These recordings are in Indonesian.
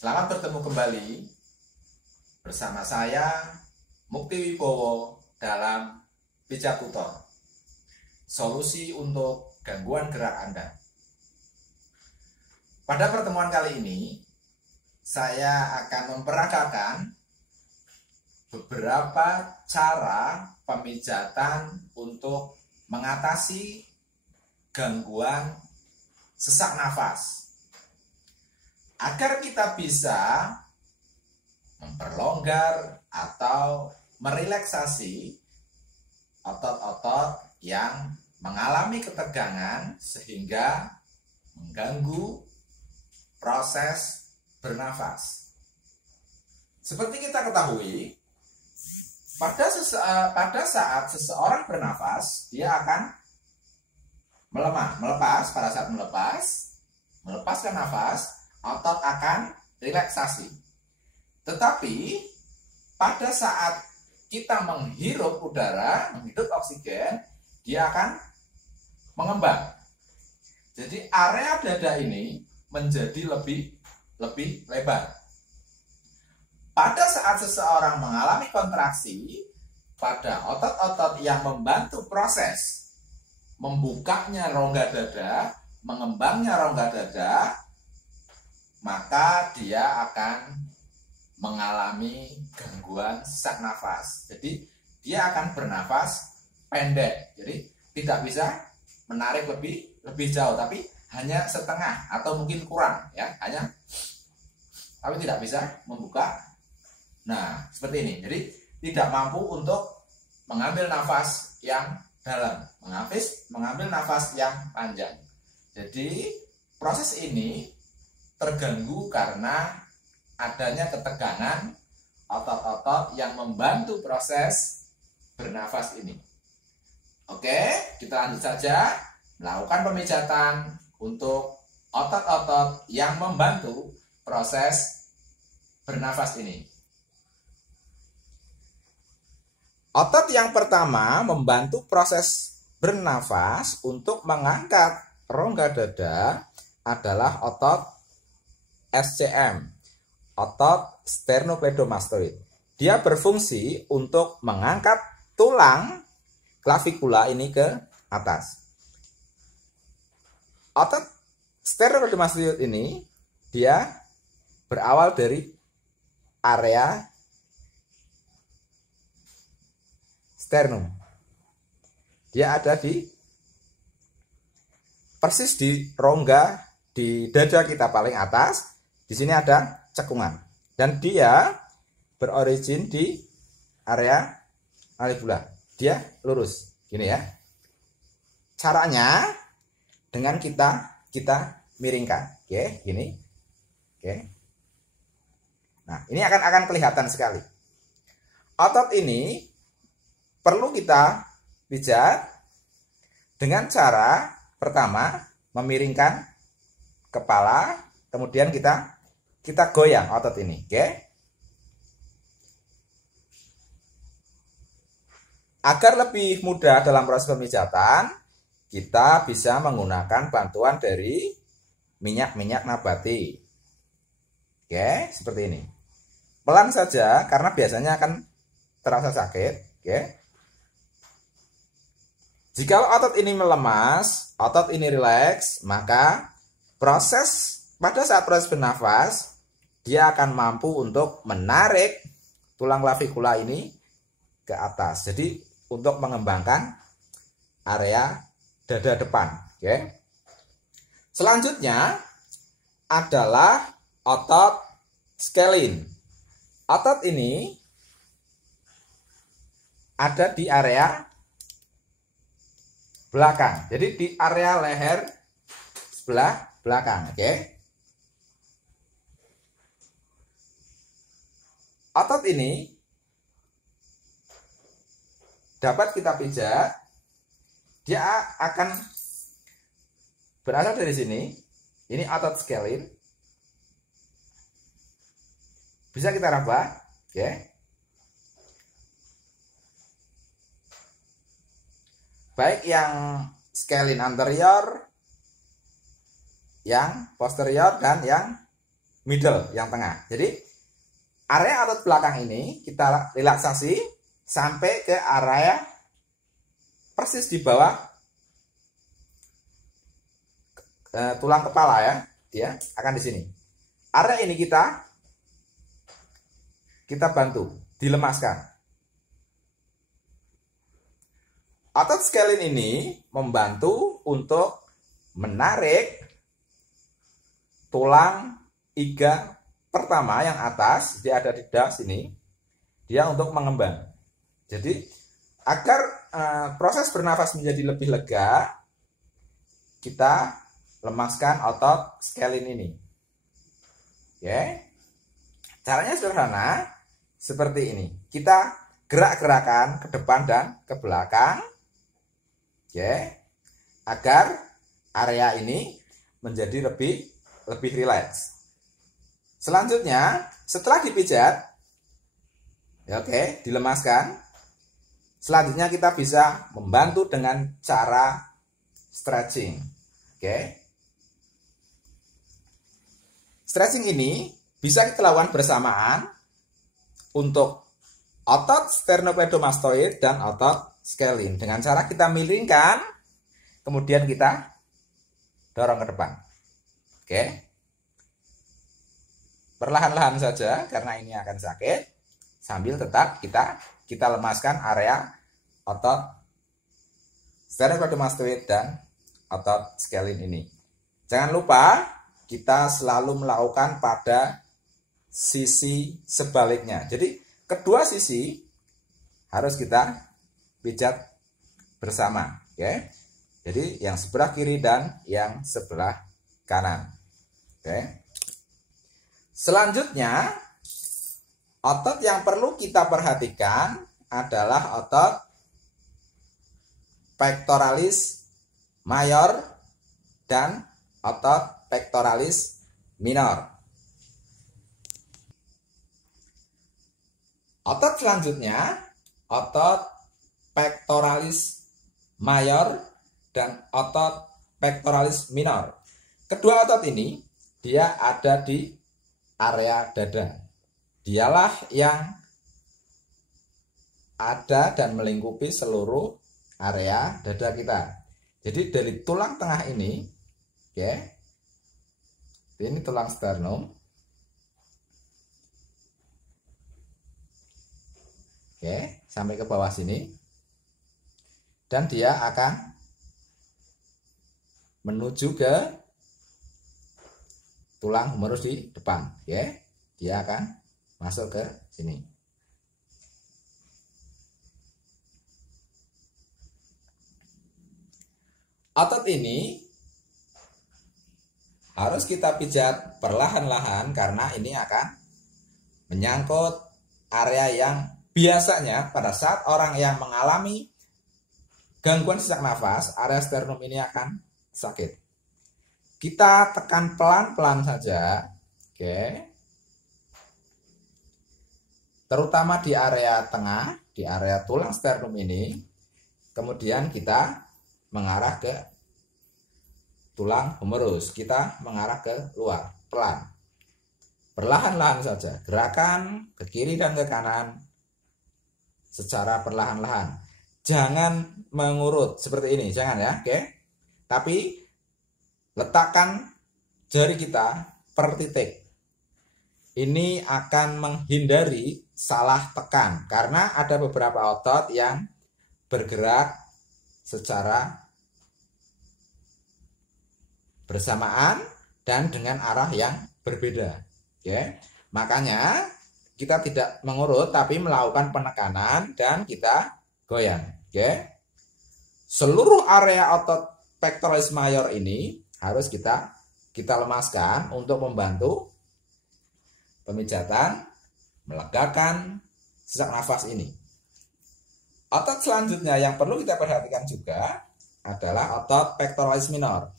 Selamat bertemu kembali bersama saya Mukti Wibowo dalam Pijat Tutor, solusi untuk gangguan gerak Anda. Pada pertemuan kali ini saya akan memperagakan beberapa cara pemijatan untuk mengatasi gangguan sesak nafas, agar kita bisa memperlonggar atau merelaksasi otot-otot yang mengalami ketegangan sehingga mengganggu proses bernafas. Seperti kita ketahui, pada saat seseorang bernafas, dia akan melepas. Pada saat melepaskan nafas, otot akan relaksasi. Tetapi pada saat kita menghirup udara, menghirup oksigen, dia akan mengembang. Jadi area dada ini menjadi lebih lebar. Pada saat seseorang mengalami kontraksi pada otot-otot yang membantu proses membukanya rongga dada, mengembangnya rongga dada, maka dia akan mengalami gangguan sesak nafas. Jadi dia akan bernafas pendek. Jadi tidak bisa menarik lebih jauh, tapi hanya setengah atau mungkin kurang, ya, tapi tidak bisa membuka. Nah, seperti ini. Jadi tidak mampu untuk mengambil nafas yang dalam, mengambil nafas yang panjang. Jadi proses ini terganggu karena adanya ketegangan otot-otot yang membantu proses bernafas ini. Oke, kita lanjut saja melakukan pemijatan untuk otot-otot yang membantu proses bernafas ini. Otot yang pertama membantu proses bernafas untuk mengangkat rongga dada adalah otot SCM, otot sternocleidomastoid. Dia berfungsi untuk mengangkat tulang klavikula ini ke atas. Otot sternocleidomastoid ini dia berawal dari area sternum. Dia ada persis di rongga di dada kita paling atas. Di sini ada cekungan dan dia berorigin di area mandibular. Dia lurus, gini ya. Caranya dengan kita miringkan, oke, gini, oke. Nah, ini akan kelihatan sekali. Otot ini perlu kita pijat dengan cara pertama memiringkan kepala, kemudian kita goyang otot ini, oke? Agar lebih mudah dalam proses pemijatan, kita bisa menggunakan bantuan dari minyak nabati. Oke, seperti ini. Pelan saja karena biasanya akan terasa sakit, oke? Jika otot ini melemas, otot ini rileks, maka pada saat proses bernafas, dia akan mampu untuk menarik tulang klavikula ini ke atas. Jadi untuk mengembangkan area dada depan. Oke. Selanjutnya adalah otot scalene. Otot ini ada di area belakang. Jadi di area leher sebelah belakang. Oke. Otot ini dapat kita pijat. Dia akan berasal dari sini. Ini otot scalene. Bisa kita raba, oke. Baik yang scalene anterior, yang posterior, dan yang middle yang tengah. Jadi area otot belakang ini kita relaksasi sampai ke area persis di bawah tulang kepala ya. Dia akan di sini. Area ini kita bantu dilemaskan. Otot scalene ini membantu untuk menarik tulang iga pertama yang atas, dia ada di das sini, dia untuk mengembang. Jadi agar proses bernafas menjadi lebih lega, kita lemaskan otot scalene ini. Oke. Caranya sederhana seperti ini. Kita gerak-gerakan ke depan dan ke belakang. Oke. Agar area ini menjadi lebih rileks. Selanjutnya, setelah dipijat, oke, dilemaskan. Selanjutnya kita bisa membantu dengan cara stretching. Oke. Stretching ini bisa kita lakukan bersamaan untuk otot sternocleidomastoid dan otot scalene. Dengan cara kita miringkan, kemudian kita dorong ke depan. Oke. Perlahan-lahan saja karena ini akan sakit, sambil tetap kita lemaskan area otot sternocleidomastoid dan otot scalene ini. Jangan lupa kita selalu melakukan pada sisi sebaliknya. Jadi kedua sisi harus kita pijat bersama, oke? Jadi yang sebelah kiri dan yang sebelah kanan. Oke. Selanjutnya, otot yang perlu kita perhatikan adalah otot pectoralis major dan otot pectoralis minor. Otot selanjutnya, otot pectoralis major dan otot pectoralis minor. Kedua otot ini dia ada di area dada. Dialah yang ada dan melingkupi seluruh area dada kita. Jadi dari tulang tengah ini, oke, ini tulang sternum, oke, sampai ke bawah sini, dan dia akan menuju ke tulang humerus di depan, oke, dia akan masuk ke sini. Otot ini harus kita pijat perlahan-lahan karena ini akan menyangkut area yang biasanya pada saat orang yang mengalami gangguan sesak nafas, area sternum ini akan sakit. Kita tekan pelan-pelan saja, oke. Terutama di area tengah, di area tulang sternum ini. Kemudian kita mengarah ke tulang humerus, kita mengarah ke luar, pelan. Perlahan-lahan saja, gerakan ke kiri dan ke kanan secara perlahan-lahan. Jangan mengurut seperti ini, jangan ya, oke. Tapi letakkan jari kita per titik. Ini akan menghindari salah tekan karena ada beberapa otot yang bergerak secara bersamaan dan dengan arah yang berbeda. Oke. Makanya kita tidak mengurut tapi melakukan penekanan dan kita goyang. Oke. Seluruh area otot pectoralis major ini harus kita lemaskan untuk membantu pemijatan melegakan sesak nafas ini. Otot selanjutnya yang perlu kita perhatikan juga adalah otot pectoralis minor.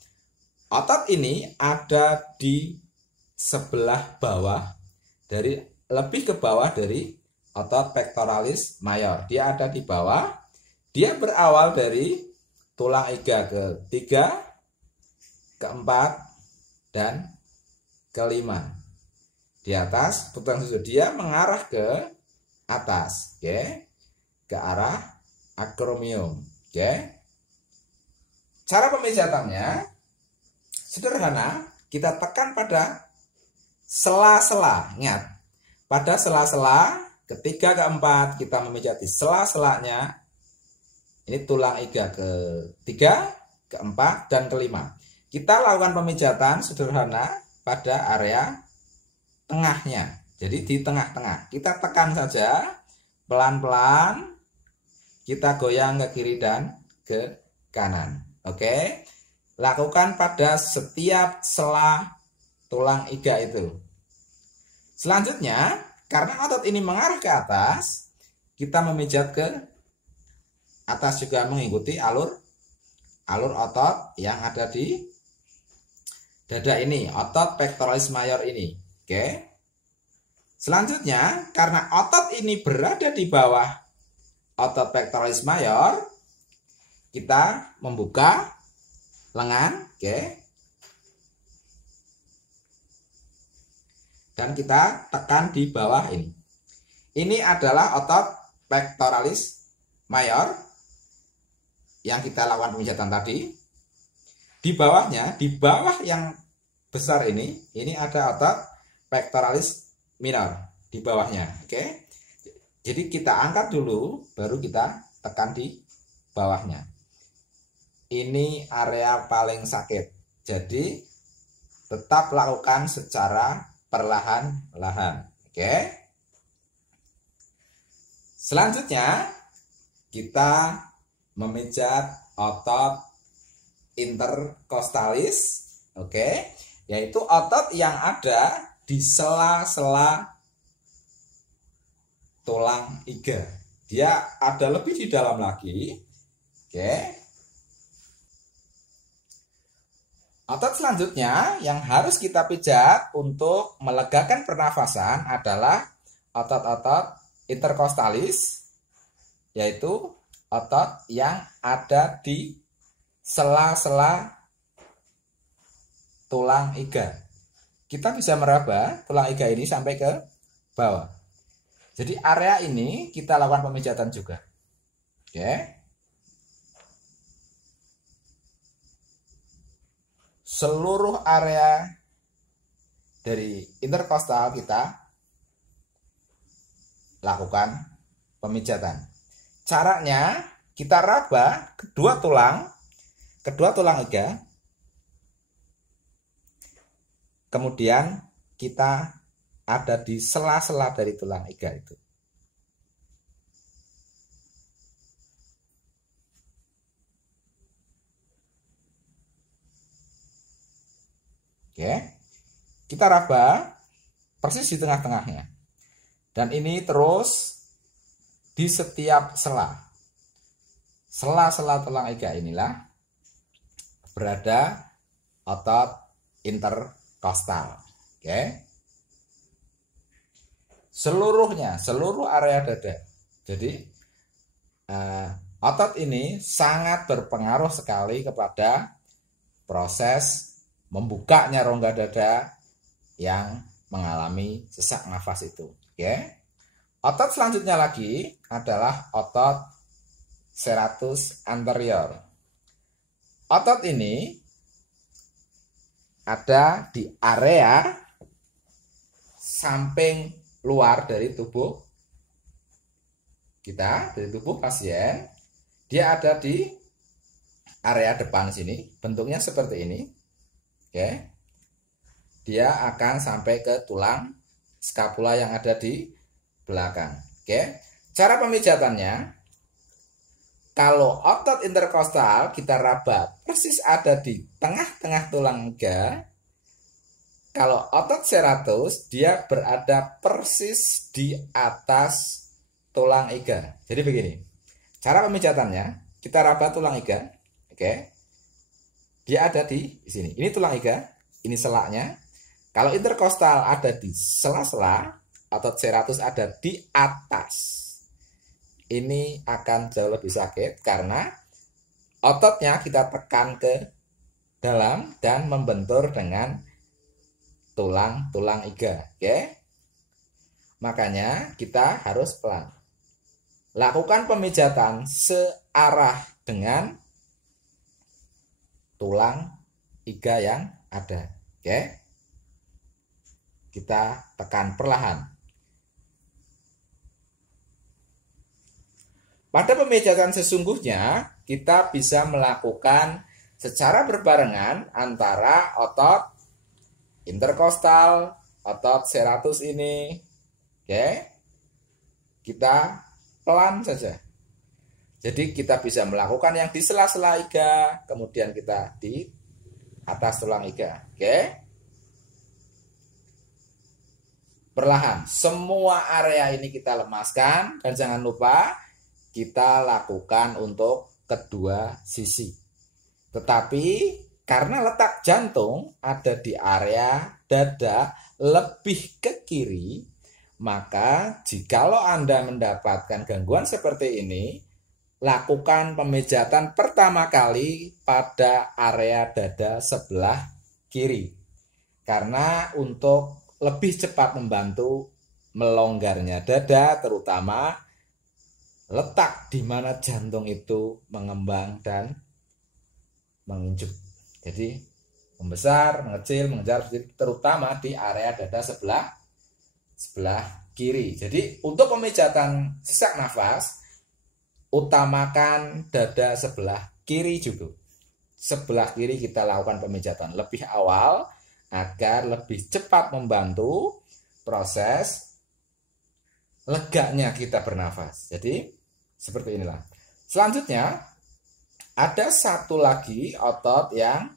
Otot ini ada di sebelah bawah, dari lebih ke bawah dari otot pectoralis major. Dia ada di bawah. Dia berawal dari tulang iga ke-3, ke-4, dan ke-5. di atas, tulang susu dia mengarah ke atas, oke, ke arah akromiom, oke. Cara pemijatannya sederhana, kita tekan pada sela-sela, ingat, pada sela-sela ketiga keempat kita memijati sela-selanya. Ini tulang iga ketiga, keempat, dan kelima. Kita lakukan pemijatan sederhana pada area tengahnya. Jadi di tengah-tengah kita tekan saja pelan-pelan, kita goyang ke kiri dan ke kanan. Oke, lakukan pada setiap sela tulang iga itu. Selanjutnya, karena otot ini mengarah ke atas, kita memijat ke atas juga mengikuti alur otot yang ada di dada ini, otot pectoralis major ini. Oke. Selanjutnya, karena otot ini berada di bawah otot pectoralis major, kita membuka lengan, oke. Dan kita tekan di bawah ini. Ini adalah otot pectoralis major yang kita lakukan pemijatan tadi. Di bawahnya, di bawah yang besar ini ada otot pectoralis minor di bawahnya, oke. Jadi kita angkat dulu, baru kita tekan di bawahnya. Ini area paling sakit, jadi tetap lakukan secara perlahan-lahan, oke. Selanjutnya kita memijat otot interkostalis, oke, yaitu otot yang ada di sela-sela tulang iga. Dia ada lebih di dalam lagi, oke. Otot selanjutnya yang harus kita pijat untuk melegakan pernafasan adalah otot-otot interkostalis, yaitu otot yang ada di sela-sela tulang iga. Kita bisa meraba tulang iga ini sampai ke bawah. Jadi area ini kita lakukan pemijatan juga. Oke. Seluruh area dari interkostal kita lakukan pemijatan. Caranya kita raba kedua tulang iga. Kemudian kita ada di sela-sela dari tulang iga itu. Oke. Kita raba persis di tengah-tengahnya. Dan ini terus di setiap sela. Sela-sela tulang iga inilah berada otot interkostal. Oke. Seluruhnya, seluruh area dada. Jadi otot ini sangat berpengaruh sekali kepada proses membukanya rongga dada yang mengalami sesak nafas itu. Oke. Otot selanjutnya lagi adalah otot serratus anterior. Otot ini ada di area samping luar dari tubuh kita, dari tubuh pasien. Dia ada di area depan sini, bentuknya seperti ini. Oke. Dia akan sampai ke tulang skapula yang ada di belakang. Oke. Cara pemijatannya, kalau otot interkostal kita raba persis ada di tengah-tengah tulang iga. Kalau otot serratus dia berada persis di atas tulang iga. Jadi begini. Cara pemijatannya, kita raba tulang iga. Oke. Dia ada di sini. Ini tulang iga, ini selaknya. Kalau interkostal ada di sela-sela, otot serratus ada di atas. Ini akan jauh lebih sakit karena ototnya kita tekan ke dalam dan membentur dengan tulang iga. Oke. Makanya kita harus pelan. Lakukan pemijatan searah dengan tulang iga yang ada. Oke. Kita tekan perlahan. Pada pemijatan sesungguhnya, kita bisa melakukan secara berbarengan antara otot interkostal, otot serratus ini. Oke. Kita pelan saja. Jadi kita bisa melakukan yang di sela-sela iga, kemudian kita di atas tulang iga. Oke. Perlahan, semua area ini kita lemaskan dan jangan lupa kita lakukan untuk kedua sisi. Tetapi karena letak jantung ada di area dada lebih ke kiri, maka jikalau Anda mendapatkan gangguan seperti ini, lakukan pemijatan pertama kali pada area dada sebelah kiri. Karena untuk lebih cepat membantu melonggarnya dada, terutama letak di mana jantung itu mengembang dan menginjuk. Jadi membesar, mengecil, mengejar, terutama di area dada sebelah kiri. Jadi untuk pemijatan sesak nafas, utamakan dada sebelah kiri juga. Sebelah kiri kita lakukan pemijatan lebih awal agar lebih cepat membantu proses leganya kita bernafas. Jadi seperti inilah. Selanjutnya ada satu lagi otot yang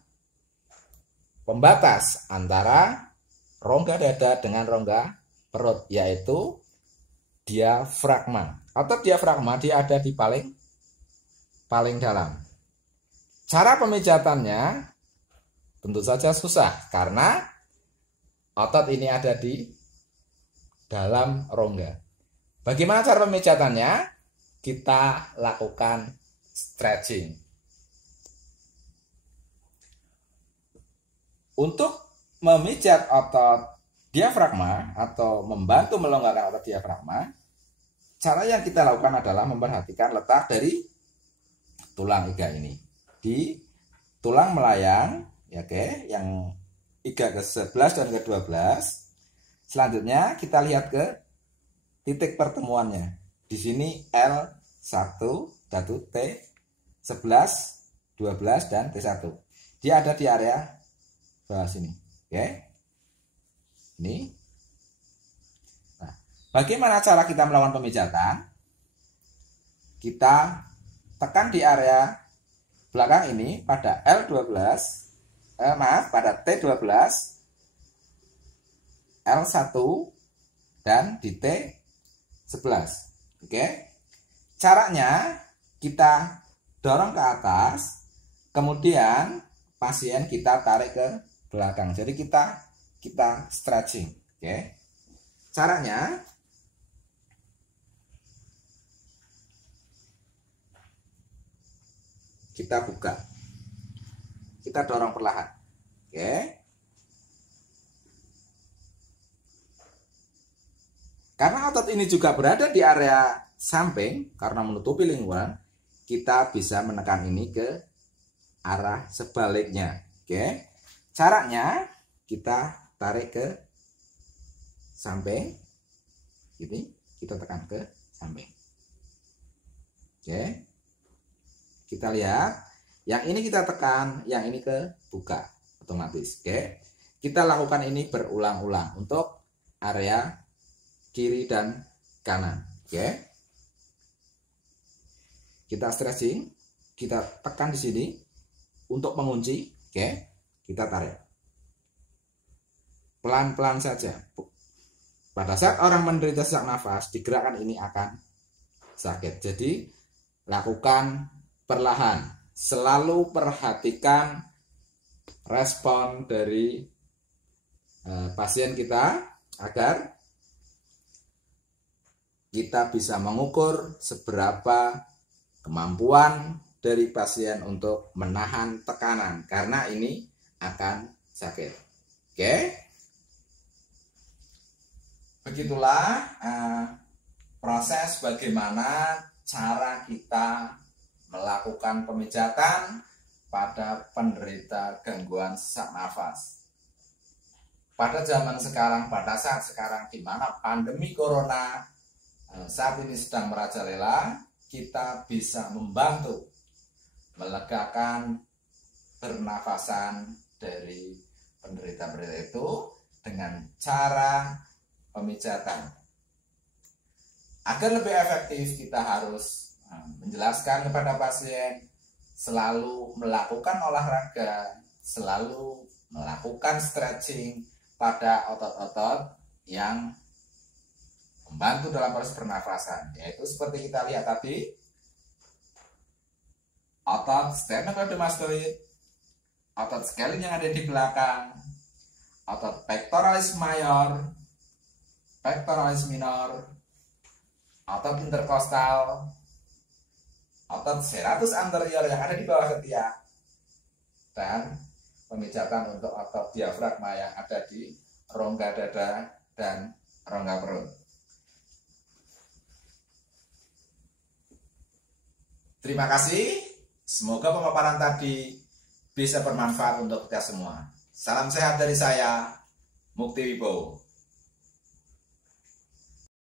pembatas antara rongga dada dengan rongga perut, yaitu diafragma. Otot diafragma dia ada di paling dalam. Cara pemijatannya tentu saja susah karena otot ini ada di dalam rongga. Bagaimana cara pemijatannya? Kita lakukan stretching. Untuk memijat otot diafragma atau membantu melonggarkan otot diafragma, cara yang kita lakukan adalah memperhatikan letak dari tulang iga ini di tulang melayang, ya, oke, yang iga ke-11 dan ke-12. Selanjutnya kita lihat ke titik pertemuannya. Di sini L1, datu T11, 12 dan T1. Dia ada di area bawah sini. Oke. Ini. Nah, bagaimana cara kita melakukan pemijatan? Kita tekan di area belakang ini pada L12, pada T12, L1 dan di T11. Oke. Caranya kita dorong ke atas, kemudian pasien kita tarik ke belakang. Jadi kita stretching. Oke. Caranya kita buka. Kita dorong perlahan. Oke. Karena otot ini juga berada di area samping, karena menutupi lingkungan, kita bisa menekan ini ke arah sebaliknya. Oke. Caranya kita tarik ke samping. Ini kita tekan ke samping. Oke. Kita lihat, yang ini kita tekan, yang ini ke buka otomatis. Oke. Kita lakukan ini berulang-ulang untuk area kiri dan kanan. Oke. Kita stretching, kita tekan di sini untuk mengunci. Oke. Kita tarik. Pelan-pelan saja. Pada saat orang menderita sesak nafas, digerakkan ini akan sakit. Jadi lakukan perlahan. Selalu perhatikan respon dari pasien kita agar kita bisa mengukur seberapa kemampuan dari pasien untuk menahan tekanan, karena ini akan sakit. Oke. Begitulah proses bagaimana cara kita melakukan pemijatan pada penderita gangguan sesak nafas. Pada zaman sekarang, pada saat sekarang di mana pandemi corona saat ini sedang merajalela, kita bisa membantu melegakan pernafasan dari penderita-penderita itu dengan cara pemijatan. Agar lebih efektif, kita harus menjelaskan kepada pasien selalu melakukan olahraga, selalu melakukan stretching pada otot-otot yang membantu dalam proses pernafasan, yaitu seperti kita lihat tadi, otot sternocleidomastoid, otot scalene yang ada di belakang, otot pectoralis major, pectoralis minor, otot interkostal, otot serratus anterior yang ada di bawah ketiak, dan pemijatan untuk otot diafragma yang ada di rongga dada dan rongga perut. Terima kasih, semoga pemaparan tadi bisa bermanfaat untuk kita semua. Salam sehat dari saya, Mukti Wibowo.